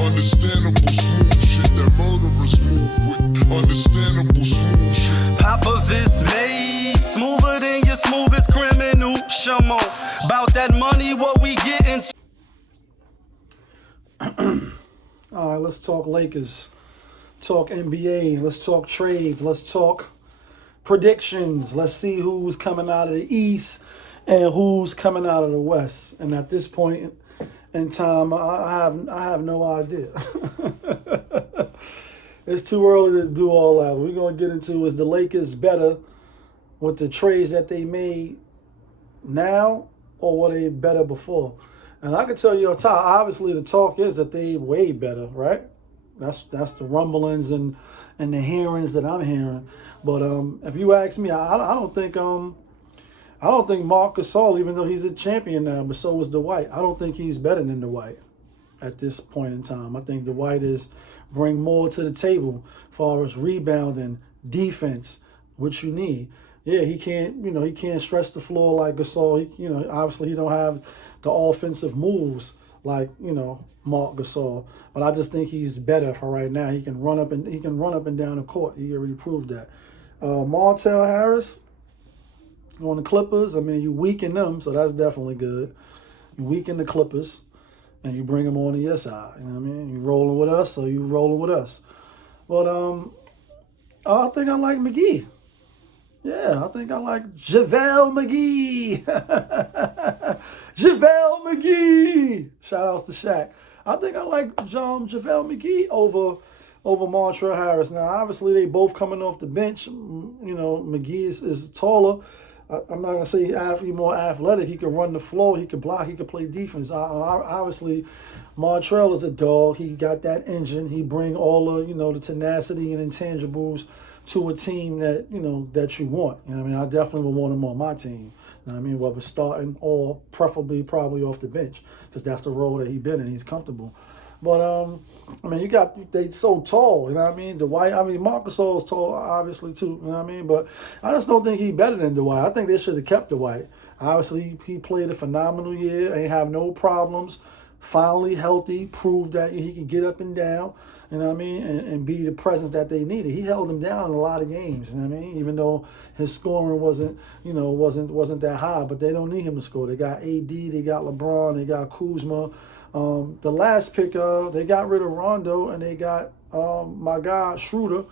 Understandable smooth shit. That murderers move with. Understandable smooth shit. Popavist made smoother than your smoothest criminal. Shamo, about that money, what we getting to. All right, let's talk Lakers. Talk NBA. Let's talk trades. Let's talk predictions. Let's see who's coming out of the East and who's coming out of the West. And at this point in time, I have no idea. It's too early to do all that. What we're going to get into is the Lakers better with the trades that they made now or were they better before? And I can tell you, obviously the talk is that they way better, right? That's the rumblings and the hearings that I'm hearing. But if you ask me, I don't think Marc Gasol, even though he's a champion now, but so is Dwight. I don't think he's better than Dwight at this point in time. I think Dwight bring more to the table as far as rebounding, defense, which you need. Yeah, he can't stretch the floor like Gasol. Obviously he don't have the offensive moves like, Marc Gasol. But I just think he's better for right now. He can run up and down the court. He already proved that. Montel Harris on the Clippers. I mean, you weaken them, so that's definitely good. You weaken the Clippers, and you bring them on to your side. You know what I mean? You rolling with us, so you rolling with us. But I think I like McGee. Yeah, I think I like JaVale McGee. JaVale McGee. Shout outs to Shaq. I think I like JaVale McGee over Montrezl Harris. Now, obviously, they both coming off the bench. McGee is taller. I'm not going to say he's more athletic. He can run the floor. He can block. He can play defense. Obviously, Montrezl is a dog. He got that engine. He bring all the tenacity and intangibles to a team that you want. You know what I mean? I definitely would want him on my team. You know what I mean? Whether starting or preferably probably off the bench, because that's the role that he's been in. He's comfortable. But they so tall, you know what I mean? Dwight, Marc Gasol is tall, obviously too, you know what I mean? But I just don't think he's better than Dwight. I think they should have kept Dwight. Obviously, he played a phenomenal year, ain't have no problems. Finally healthy, proved that he could get up and down, you know what I mean, and be the presence that they needed. He held them down in a lot of games, you know what I mean, even though his scoring wasn't that high, but they don't need him to score. They got AD, they got LeBron, they got Kuzma. The last pick, they got rid of Rondo and they got my guy Schroeder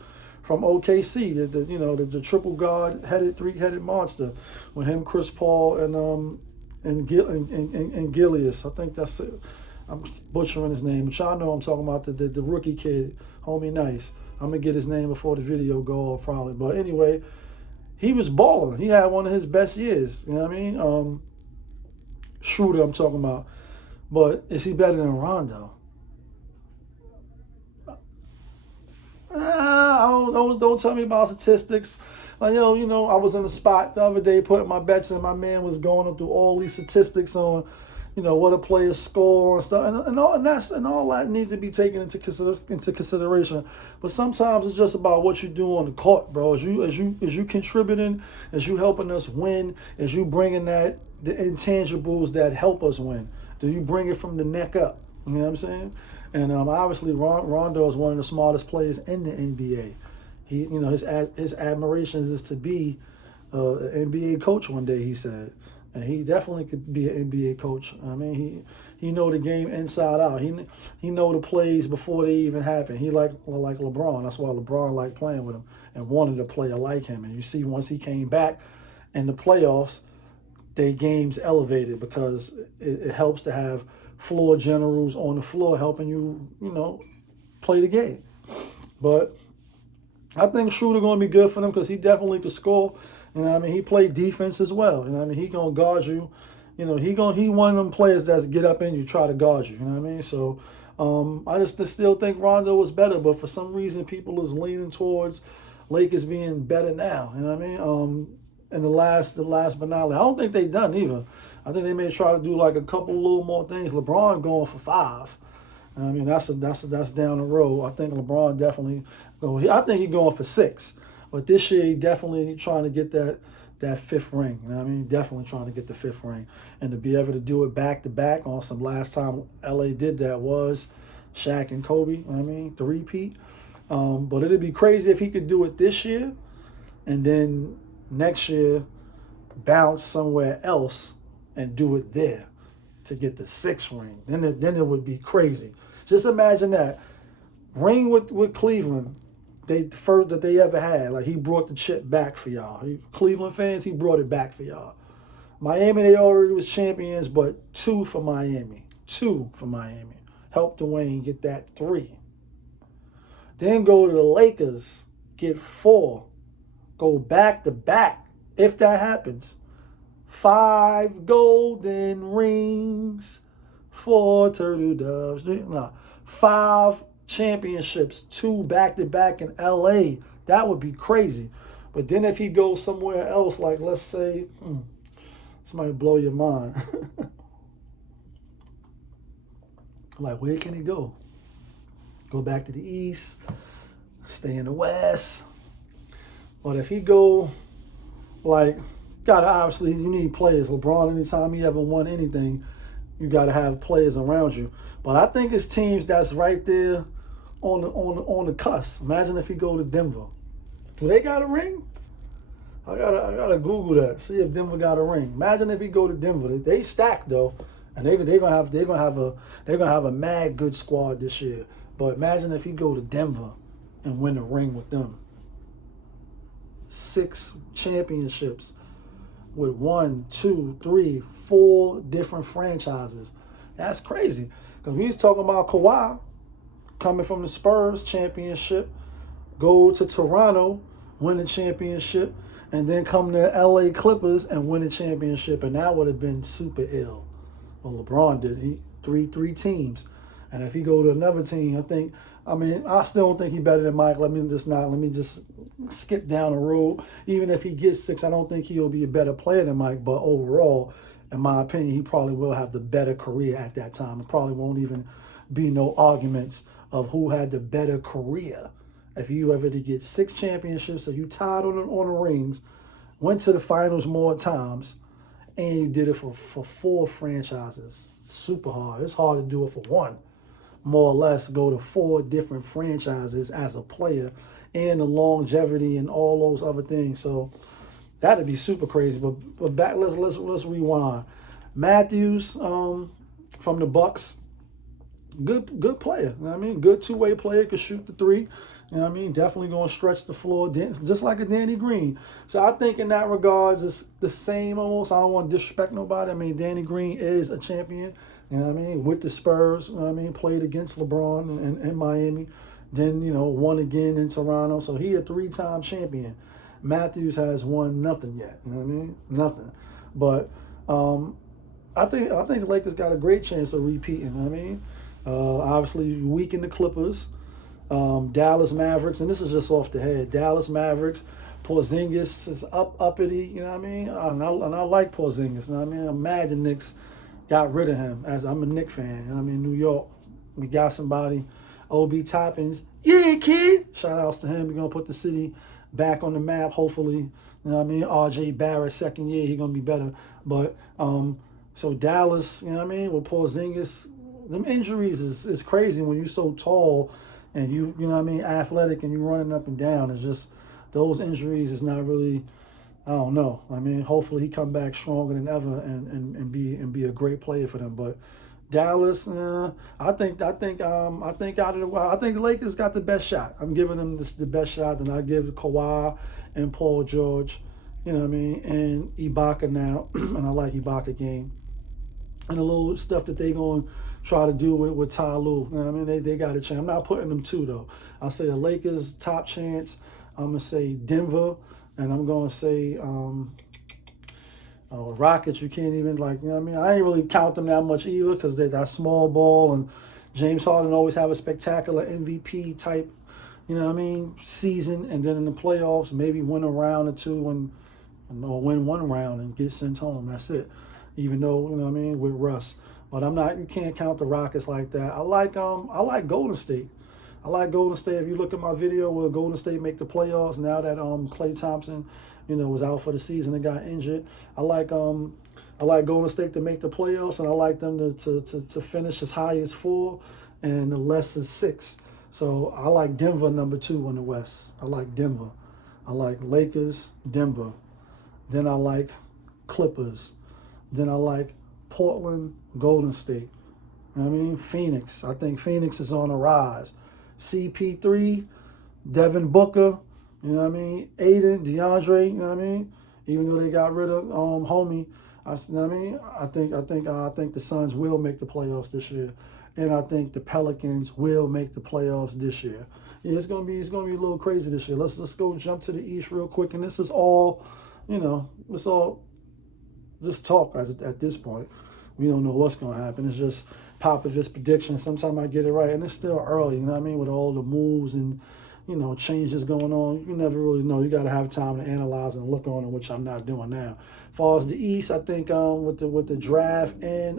from OKC, the triple guard three-headed monster with him, Chris Paul, and Gillius. I think that's it. I'm butchering his name, but y'all know I'm talking about the rookie kid, homie Nice. I'm gonna get his name before the video go off probably. But anyway, he was balling. He had one of his best years. You know what I mean? Schroeder, I'm talking about. But is he better than Rondo? Don't tell me about statistics. I was in the spot the other day putting my bets in. My man was going through all these statistics on, what a player score and stuff, and all that needs to be taken into consideration. But sometimes it's just about what you do on the court, bro. As you contributing, as you helping us win, as you bringing the intangibles that help us win. Do you bring it from the neck up? You know what I'm saying? And obviously, Rondo is one of the smartest players in the NBA. He, his admirations is to be an NBA coach one day, he said. And he definitely could be an NBA coach. I mean, he know the game inside out. He know the plays before they even happen. He like LeBron. That's why LeBron liked playing with him and wanted a player like him. And you see, once he came back in the playoffs, their games elevated because it helps to have floor generals on the floor helping you, play the game. But I think Schroeder going to be good for them because he definitely could score. You know what I mean? He played defense as well. You know what I mean? He going to guard you. He one of them players that's get up in you, try to guard you. You know what I mean? So I just still think Rondo was better, but for some reason people is leaning towards Lakers being better now. You know what I mean? In the last finale. I don't think they done either. I think they may try to do like a couple little more things. LeBron going for 5. I mean, that's down the road. I think LeBron definitely I think he's going for 6. But this year he definitely trying to get that 5th ring. You know what I mean? Definitely trying to get the 5th ring. And to be able to do it back to back on some last time LA did that was Shaq and Kobe, you know what I mean, three-peat. But it'd be crazy if he could do it this year and then next year bounce somewhere else and do it there to get the 6th ring. Then it would be crazy. Just imagine that. Ring with Cleveland, the first that they ever had. Like, he brought the chip back for y'all. Cleveland fans, he brought it back for y'all. Miami, they already was champions, but 2 for Miami. 2 for Miami. Help Dwayne get that 3. Then go to the Lakers, get 4. Go back to back, if that happens. 5 golden rings, 4 turtle doves. No, 5 championships, 2 back-to-back in LA. That would be crazy. But then if he goes somewhere else, like let's say, somebody blow your mind. Like, where can he go? Go back to the East, stay in the West. But if he go, like, obviously you need players. LeBron, anytime he ever won anything, you gotta have players around you. But I think it's teams that's right there on the cusp. Imagine if he go to Denver. Do they got a ring? I gotta Google that. See if Denver got a ring. Imagine if he go to Denver. They stacked though, and they're gonna have a mad good squad this year. But imagine if he go to Denver and win a ring with them. 6 championships with 1, 2, 3, 4 different franchises. That's crazy. Because we was talking about Kawhi coming from the Spurs championship, go to Toronto, win a championship, and then come to LA Clippers and win a championship. And that would have been super ill. Well, LeBron did. Three teams. And if he go to another team, I still don't think he's better than Mike. Let me just skip down the road. Even if he gets 6, I don't think he'll be a better player than Mike. But overall, in my opinion, he probably will have the better career at that time. It probably won't even be no arguments of who had the better career. If you ever to get 6 championships, so you tied on the rings, went to the finals more times, and you did it for 4 franchises. Super hard. It's hard to do it for 1. More or less go to 4 different franchises as a player, and the longevity and all those other things. So that'd be super crazy. But back, let's rewind. Matthews from the Bucks, good player. You know what I mean? Good two-way player, could shoot the 3. You know what I mean? Definitely going to stretch the floor, just like a Danny Green. So I think in that regards, it's the same almost. I don't want to disrespect nobody. I mean, Danny Green is a champion, you know what I mean, with the Spurs. You know what I mean? Played against LeBron in Miami. Then, won again in Toronto. So he a 3-time champion. Matthews has won nothing yet. You know what I mean? Nothing. But I think the Lakers got a great chance of repeating. You know what I mean? Obviously, weaken the Clippers. Dallas Mavericks, and this is just off the head. Dallas Mavericks, Porzingis is uppity, you know what I mean? And I like Porzingis, you know what I mean? I'm mad the Knicks got rid of him, as I'm a Knicks fan, you know what I mean? New York, we got somebody, Obi Toppins, yeah, kid. Shout outs to him. We're going to put the city back on the map, hopefully. You know what I mean? RJ Barrett, 2nd year, he's going to be better. But, so Dallas, you know what I mean? With Porzingis, them injuries is crazy when you're so tall and you know what I mean, athletic, and you running up and down. It's just those injuries is not really, I don't know. I mean, hopefully he come back stronger than ever and be a great player for them. But Dallas, I think the Lakers got the best shot. I'm giving them the best shot, and I give Kawhi and Paul George, you know what I mean, and Ibaka now, and I like Ibaka game. And the little stuff that they going to try to do with Ty Lue. You know what I mean? They got a chance. I'm not putting them 2, though. I'll say the Lakers, top chance. I'm going to say Denver. And I'm going to say Rockets. You can't even, you know what I mean? I ain't really count them that much either because they're that small ball. And James Harden always have a spectacular MVP type, you know what I mean, season. And then in the playoffs, maybe win a round or 2 or win 1 round and get sent home. That's it. Even though, you know what I mean, with Russ. But you can't count the Rockets like that. I like Golden State. I like Golden State. If you look at my video where Golden State make the playoffs, now that Klay Thompson, was out for the season and got injured. I like Golden State to make the playoffs, and I like them to finish as high as 4. and the less is 6. So I like Denver number 2 in the West. I like Denver. I like Lakers, Denver. Then I like Clippers. Then I like Portland, Golden State. You know what I mean? Phoenix. I think Phoenix is on the rise. CP3, Devin Booker, you know what I mean? Aiden, DeAndre, you know what I mean? Even though they got rid of homie, you know what I mean? I think the Suns will make the playoffs this year. And I think the Pelicans will make the playoffs this year. Yeah, it's gonna be a little crazy this year. Let's go jump to the East real quick. And this is all, it's all just talk at this point. We don't know what's gonna happen. It's just Popavist prediction. Sometimes I get it right, and it's still early. You know what I mean? With all the moves and changes going on, you never really know. You got to have time to analyze and look on it, which I'm not doing now. As far as the East, I think with the draft and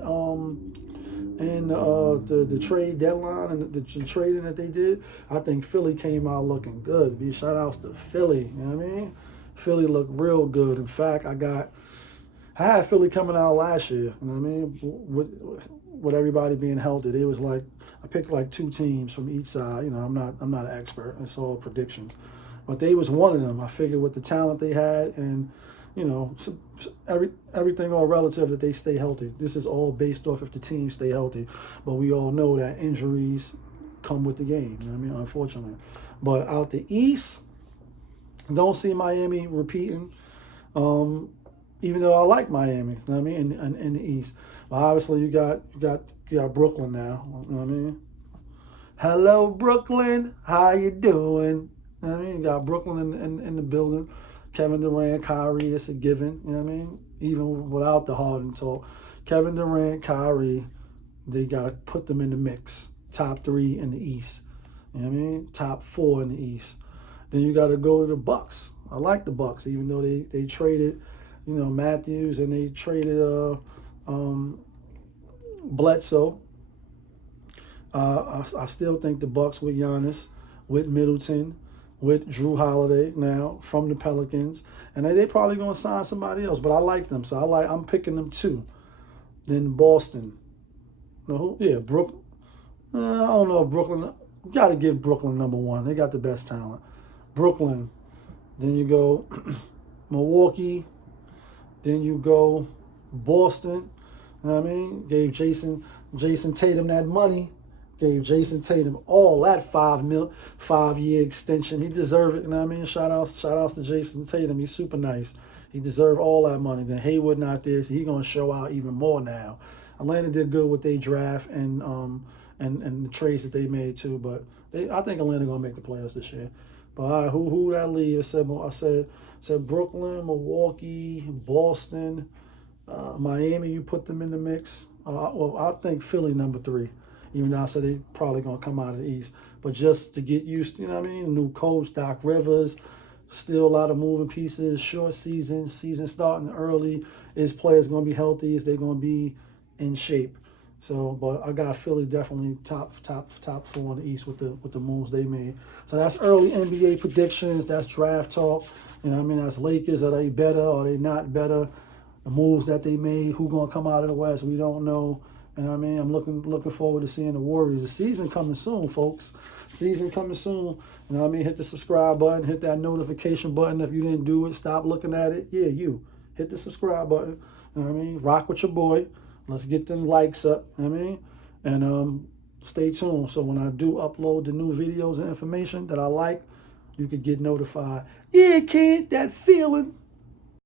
the trade deadline and the trading that they did, I think Philly came out looking good. Shout outs to Philly. You know what I mean? Philly looked real good. In fact, I had Philly coming out last year. You know what I mean? With everybody being healthy, it was like I picked like 2 teams from each side. I'm not an expert. It's all predictions, but they was one of them. I figured with the talent they had and everything all relative that they stay healthy. This is all based off if the team stay healthy, but we all know that injuries come with the game. You know what I mean? Unfortunately, but out the East, don't see Miami repeating. Even though I like Miami, you know what I mean, in the East. But obviously you got Brooklyn now, you know what I mean? Hello, Brooklyn, how you doing? You know what I mean? You got Brooklyn in the building. Kevin Durant, Kyrie, it's a given, you know what I mean? Even without the Harden talk. Kevin Durant, Kyrie, they got to put them in the mix. Top 3 in the East, you know what I mean? Top 4 in the East. Then you got to go to the Bucks. I like the Bucks, even though they traded Matthews, and they traded Bledsoe. I still think the Bucks with Giannis, with Middleton, with Drew Holiday now from the Pelicans, and they probably gonna sign somebody else. But I like them, so I'm picking them 2. Then Boston. No, yeah, Brooklyn. I don't know if Brooklyn. You got to give Brooklyn number 1. They got the best talent. Brooklyn. Then you go Milwaukee. Then you go Boston. You know what I mean? Gave Jason Tatum that money. Gave Jason Tatum all that 5-year extension. He deserved it. You know what I mean? Shout outs to Jason Tatum. He's super nice. He deserved all that money. Then Hayward not there, so he's gonna show out even more now. Atlanta did good with their draft and the trades that they made too. But I think Atlanta gonna make the playoffs this year. But all right, who that leave? I said Brooklyn, Milwaukee, Boston, Miami. You put them in the mix. Well, I think Philly number 3. Even though I said they probably gonna come out of the East, but just to get used to, you know what I mean? New coach, Doc Rivers, still a lot of moving pieces. Short season starting early. Is players gonna be healthy? Is they gonna be in shape? So, but I got Philly definitely top 4 in the East with the moves they made. So that's early NBA predictions. That's draft talk. You know what I mean? That's Lakers. Are they better? Are they not better? The moves that they made. Who gonna come out of the West? We don't know. You know what I mean? I'm looking forward to seeing the Warriors. The season coming soon, folks. Season coming soon. You know what I mean? Hit the subscribe button. Hit that notification button. If you didn't do it, stop looking at it. Yeah, you. Hit the subscribe button. You know what I mean? Rock with your boy. Let's get them likes up. You know what I mean? And stay tuned. So when I do upload the new videos and information that I like, you could get notified. Yeah, kid, that feeling.